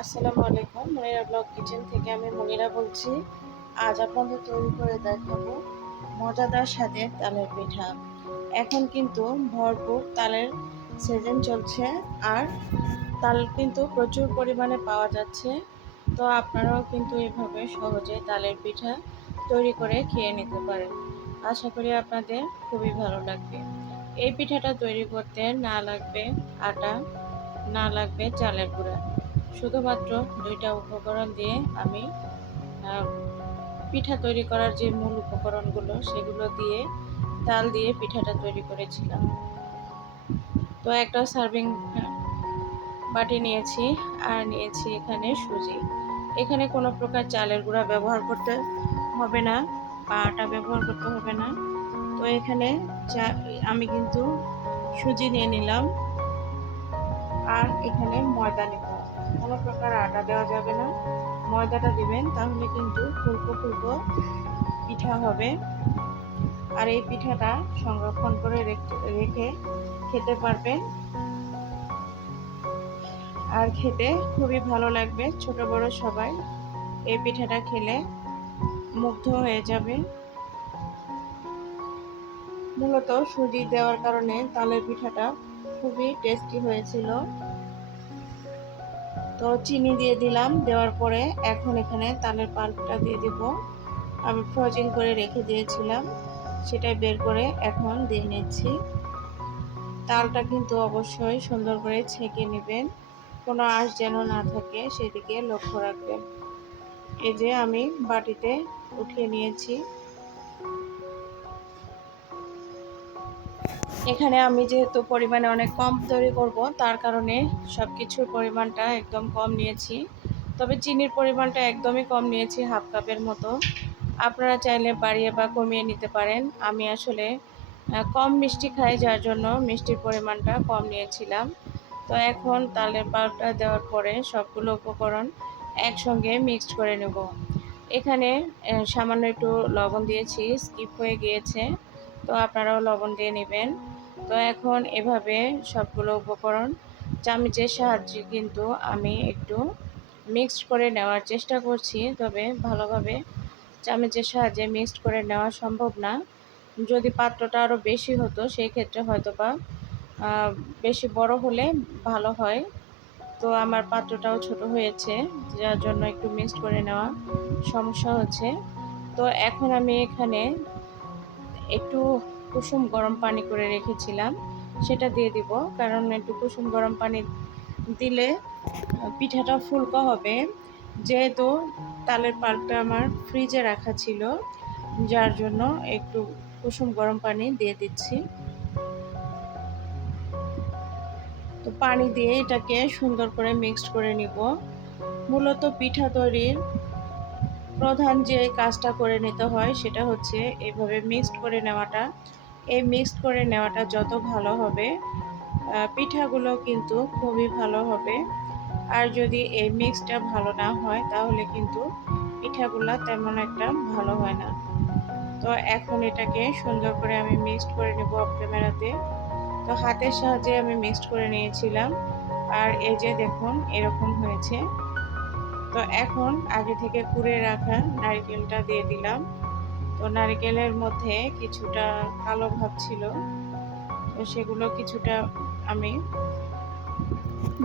আসসালামু আলাইকুম, Monira blog kitchen থেকে আমি মনিরা বলছি। আজ আপনাদের তৈরি করে দেখাবো মজাদার স্বাদের তালের পিঠা। এখন কিন্তু ভরপুর তালের সিজন চলছে, আর তাল কিন্তু প্রচুর পরিমাণে পাওয়া যাচ্ছে। তো আপনারাও কিন্তু এভাবে সহজে তালের পিঠা তৈরি করে খেয়ে নিতে পারেন। আশা করি আপনাদের খুবই ভালো লাগবে। এই পিঠাটা তৈরি করতে না লাগবে আটা, না লাগবে চালের গুঁড়া। শুধুমাত্র দুইটা উপকরণ দিয়ে আমি আহ, পিঠা তৈরি করার যে মূল উপকরণগুলো সেগুলো দিয়ে তাল দিয়ে পিঠাটা তৈরি করেছিলাম। তো একটা সার্ভিং বাটি নিয়েছি, আর নিয়েছি এখানে সুজি। এখানে কোনো প্রকার চালের গুঁড়া ব্যবহার করতে হবে না বা আটা ব্যবহার করতে হবে না। তো এখানে আমি কিন্তু সুজি নিয়ে নিলাম, আর এখানে ময়দা নেব। কোনো প্রকার আটা দেওয়া যাবে না, ময়দাটা দিবেন, তাহলে কিন্তু ফুলকো ফুলকো পিঠা হবে। আর এই পিঠাটা সংরক্ষণ করে রেখে খেতে পারবেন, আর খেতে খুবই ভালো লাগবে। ছোট বড় সবাই এই পিঠাটা খেলে মুগ্ধ হয়ে যাবে। মূলত সুজি দেওয়ার কারণে তালের পিঠাটা খুবই টেস্টি হয়েছিল। তো চিনি দিয়ে দিলাম, দেওয়ার পরে এখন এখানে তালের পাল্পটা দিয়ে দেব। আমি ফ্রোজিং করে রেখে দিয়েছিলাম, সেটাই বের করে এখন দিয়ে নিচ্ছি। তালটা কিন্তু অবশ্যই সুন্দর করে ছেঁকে নেবেন, কোনো আঁশ যেন না থাকে সেদিকে লক্ষ্য রাখবেন। এই যে আমি বাটিতে উঠিয়ে নিয়েছি। এখানে আমি যেহেতু পরিমাণে অনেক কম তৈরি করব, তার কারণে সব কিছুর পরিমাণটা একদম কম নিয়েছি। তবে চিনির পরিমাণটা একদমই কম নিয়েছি, হাফ কাপের মতো। আপনারা চাইলে বাড়িয়ে বা কমিয়ে নিতে পারেন। আমি আসলে কম মিষ্টি খাই, যার জন্য মিষ্টির পরিমাণটা কম নিয়েছিলাম। তো এখন তালের পাল্পটা দেওয়ার পরে সবগুলো উপকরণ একসঙ্গে মিক্সড করে নেব। এখানে সামান্য একটু লবণ দিয়েছি, স্কিপ হয়ে গিয়েছে, তো আপনারাও লবণ দিয়ে নেবেন। তো এখন এভাবে সবগুলো উপকরণ চামচের সাহায্যে কিন্তু আমি একটু মিক্সড করে নেওয়ার চেষ্টা করছি, তবে ভালোভাবে চামচের সাহায্যে মিক্সড করে নেওয়া সম্ভব না। যদি পাত্রটা আরও বেশি হতো সেই ক্ষেত্রে হয়তো বা বেশি বড় হলে ভালো হয়। তো আমার পাত্রটাও ছোট হয়েছে, যার জন্য একটু মিক্সড করে নেওয়া সমস্যা হচ্ছে। তো এখন আমি এখানে একটু কুসুম গরম পানি করে রেখেছিলাম, সেটা দিয়ে দিব। কারণ একটু কুসুম গরম পানি দিলে পিঠাটা ফুলকো হবে। যেহেতু তালের পাল্পটা আমার ফ্রিজে রাখা ছিল, যার জন্য একটু কুসুম গরম পানি দিয়ে দিচ্ছি। তো পানি দিয়ে এটাকে সুন্দর করে মিক্সড করে নিব। মূলত পিঠা তৈরির প্রধান যে কাজটা করে নিতে হয় সেটা হচ্ছে এভাবে মিক্সড করে নেওয়াটা। এই মিক্সড করে নেওয়াটা যত ভালো হবে, পিঠাগুলো কিন্তু খুবই ভালো হবে। আর যদি এই মিক্সটা ভালো না হয় তাহলে কিন্তু পিঠাগুলো তেমন একটা ভালো হয় না। তো এখন এটাকে সুন্দর করে আমি মিক্সড করে নেব অফ ক্যামেরাতে। তো হাতের সাহায্যে আমি মিক্সড করে নিয়েছিলাম, আর এই যে দেখুন এরকম হয়েছে। তো এখন আগে থেকে কুড়ে রাখা নারকেলটা দিয়ে দিলাম। তো নারকেলের মধ্যে কিছুটা কালো ভাব ছিল, তো সেগুলো কিছুটা আমি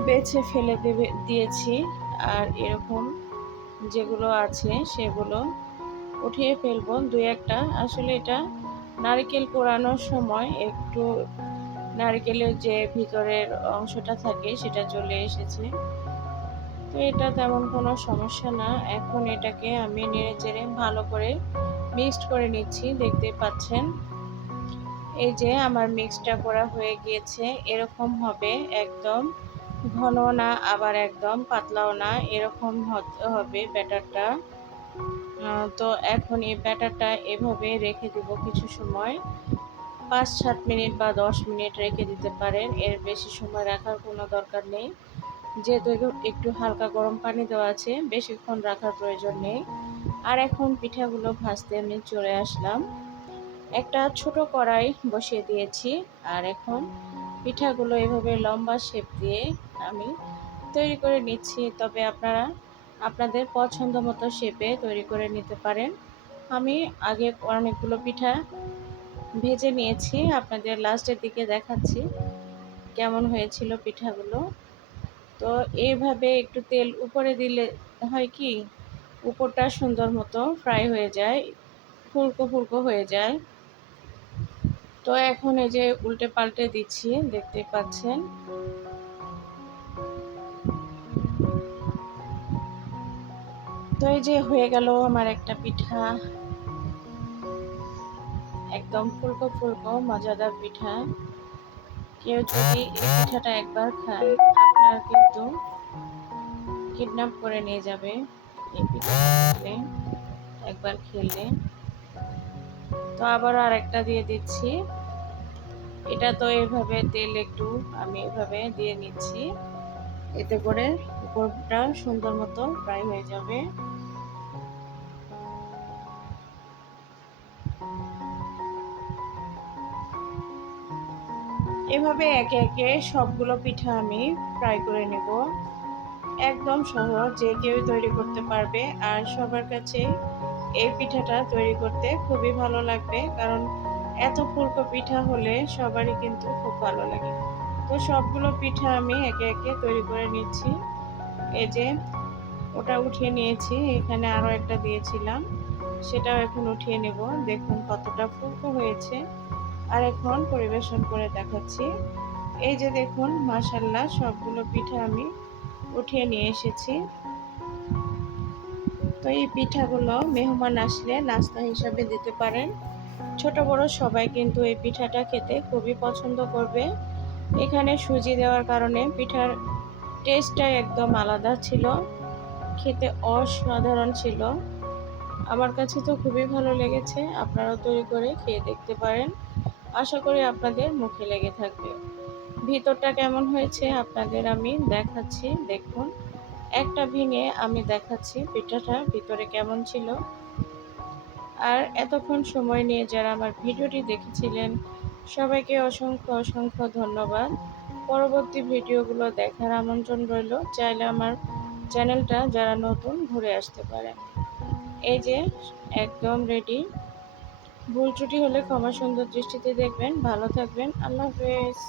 বেছে ফেলে দিয়েছি। আর এরকম যেগুলো আছে সেগুলো উঠিয়ে ফেলবো দুই একটা। আসলে এটা নারকেল কোড়ানোর সময় একটু নারকেলের যে ভিতরের অংশটা থাকে সেটা চলে এসেছে, তো এটা তেমন কোনো সমস্যা না। এখন এটাকে আমি নেড়েচেড়ে ভালো করে মিক্সড করে নিচ্ছি, দেখতে পাচ্ছেন। এই যে আমার মিক্সটা করা হয়ে গিয়েছে, এরকম হবে। একদম ঘন না আবার একদম পাতলাও না, এরকম হতে হবে ব্যাটারটা। তো এখন এই ব্যাটারটা এভাবে রেখে দেব কিছু সময়, 5-7 মিনিট বা 10 মিনিট রেখে দিতে পারেন। এর বেশি সময় রাখার কোনো দরকার নেই, যেহেতু একটু হালকা গরম পানি দেওয়া আছে, বেশিক্ষণ রাখার প্রয়োজন নেই। আর এখন পিঠাগুলো ভাজতে আমি চলে আসলাম। একটা ছোট কড়াই বসিয়ে দিয়েছি, আর এখন পিঠাগুলো এভাবে লম্বা শেপ দিয়ে আমি তৈরি করে নিচ্ছি, তবে আপনারা আপনাদের পছন্দ মতো শেপে তৈরি করে নিতে পারেন। আমি আগে অনেকগুলো পিঠা ভেজে নিয়েছি, আপনাদের লাস্টের দিকে দেখাচ্ছি কেমন হয়েছিল পিঠাগুলো। তো এইভাবে একটু তেল উপরে দিলে হয় কি, উপরটা সুন্দর মতো ফ্রাই হয়ে যায়, ফুলকো ফুলকো হয়ে যায়। তো এখন এই যে উল্টে পাল্টে দিচ্ছি, দেখতে পাচ্ছেন। তো এই যে হয়ে গেল আমার একটা পিঠা, একদম ফুলকো ফুলকো মজাদার পিঠা। কেউ যদি এই পিঠাটা একবার খায়, আপনার কিন্তু কিডন্যাপ করে নিয়ে যাবে এই পিঠাটা দেখলে, একবার খেলে। তো আবারও আরেকটা দিয়ে দিচ্ছি। এটা তো এইভাবে তেল একটু আমি এভাবে দিয়ে নিচ্ছি, এতে করে উপরটা সুন্দর মতো ফ্রাই হয়ে যাবে। এভাবে একে একে সবগুলো পিঠা আমি ফ্রাই করে নেব। একদম সহজ, যে কেউ তৈরি করতে পারবে। আর সবার কাছে এই পিঠাটা তৈরি করতে খুবই ভালো লাগবে, কারণ এত ফুলকো পিঠা হলে সবারই কিন্তু খুব ভালো লাগে। তো সবগুলো পিঠা আমি একে একে তৈরি করে নিচ্ছি। এই যে ওটা উঠিয়ে নিয়েছি, এখানে আরও একটা দিয়েছিলাম, সেটাও এখন উঠিয়ে নেব। দেখুন কতটা ফুলকো হয়েছে। আর এখন পরিবেশন করে দেখাচ্ছি। এই যে দেখুন, মাশাআল্লাহ সবগুলো পিঠা আমি উঠিয়ে নিয়ে এসেছি। তো এই পিঠাগুলো মেহমান আসলে নাস্তা হিসাবে দিতে পারেন। ছোট বড় সবাই কিন্তু এই পিঠাটা খেতে খুবই পছন্দ করবে। এখানে সুজি দেওয়ার কারণে পিঠার টেস্টটা একদম আলাদা ছিল, খেতে অসাধারণ ছিল। আমার কাছে তো খুবই ভালো লেগেছে, আপনারাও তৈরি করে খেয়ে দেখতে পারেন। আশা করি আপনাদের মুখে লেগে থাকবে। ভিতরটা কেমন হয়েছে আপনাদের আমি দেখাচ্ছি, দেখুন। একটা ভেঙে আমি দেখাচ্ছি পিঠাটার ভিতরে কেমন ছিল। আর এতক্ষণ সময় নিয়ে যারা আমার ভিডিওটি দেখেছিলেন, সবাইকে অসংখ্য অসংখ্য ধন্যবাদ। পরবর্তী ভিডিওগুলো দেখার আমন্ত্রণ রইল। চাইলে আমার চ্যানেলটা যারা নতুন ঘুরে আসতে পারেন। এই যে একদম রেডি। ভুল ত্রুটি হলে ক্ষমা সুন্দর দৃষ্টিতে দেখবেন। ভালো থাকবেন। আল্লাহ হাফেজ।